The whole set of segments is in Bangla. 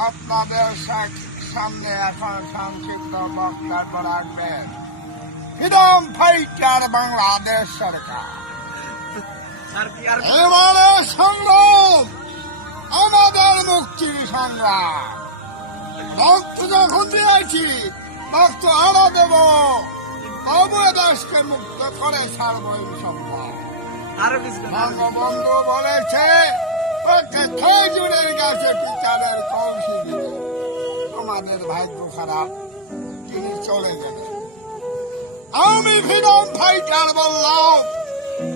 আপনাদের সামনে এখন সংক্ষিপ্ত বক্তব্য রাখবেন ফ্রিডম ফাইটার বাংলাদেশ সরকার। এবারে সংগ্রাম আমাদের মুক্তির সংগ্রাম। রক্ত যখন দিয়েছি রক্ত আরো দেব, দেশকে মুক্ত করে ছাড়ব ইনশাআল্লাহ। বঙ্গবন্ধু বলেছে খেজুরের গাছে পিতারের কলসি দিবে। আমাদের ভাগ্য খারাপ, তিনি চলে গেলেন। আমি ফ্রিডম ফাইটার বললাম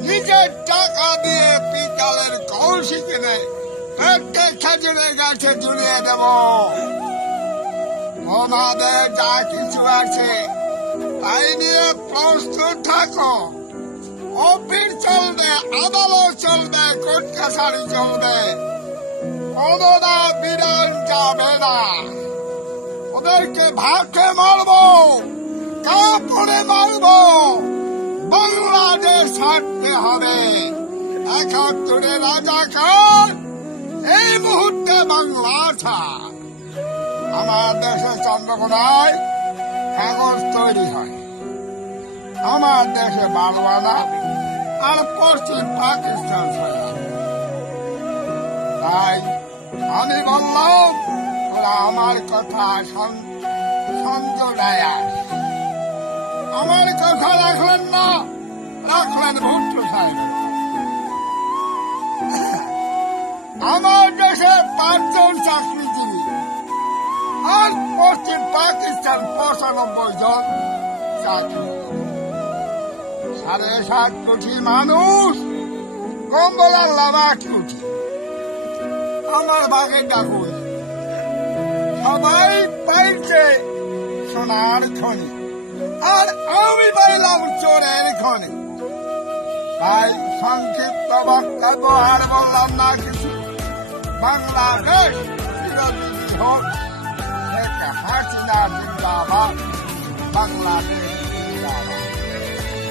নিজের টাকা দিয়ে পিতলের কলসি কিনে প্রত্যেক খেজুরের গাছে ঝুলিয়ে দেব। ওনাদের যা কিছু আছে তাই নিয়ে প্রস্তুত থাকো। অফিস চলবে, আদালত চলবে, কোর্ট কাছারি চলবে, কোনটা বিরান যাবে না। ওদেরকে ভাতে মারবো, কাপড়ে মারবো। বাংলাদেশ ছাড়তে হবে। ৭১ রাজাকার এই মুহূর্তে বাংলা ছাড়। আমার দেশে চন্দ্রকোনায় কাগজ তৈরি হয়, আমার দেশে বালওয়ানা আর পশ্চিম পাকিস্তান ছাড়া। তাই আমি বললাম ওরা আমার কথা সঞ্জয়, আমার কথা রাখলেন না, রাখলেন ভুট্টো সাহেব। আমার দেশে ৫ জন চাকরিজীবী আর পশ্চিম পাকিস্তান ৯৫ জন চাকরি। ৭.৫ কোটি মানুষ, কম্বলার লাভা কোটি। আমার বাঘের ডাকুন সবাই পাইছে সোনার খনি, আর আমি পাইলাম চোরের খনি। তাই সংক্ষিপ্ত বক্তব্য আর বললাম না কিছু। বাংলাদেশ চিরবিজয়ী হোক, শেখ হাসিনা জিন্দাবাদ। বাংলাদেশ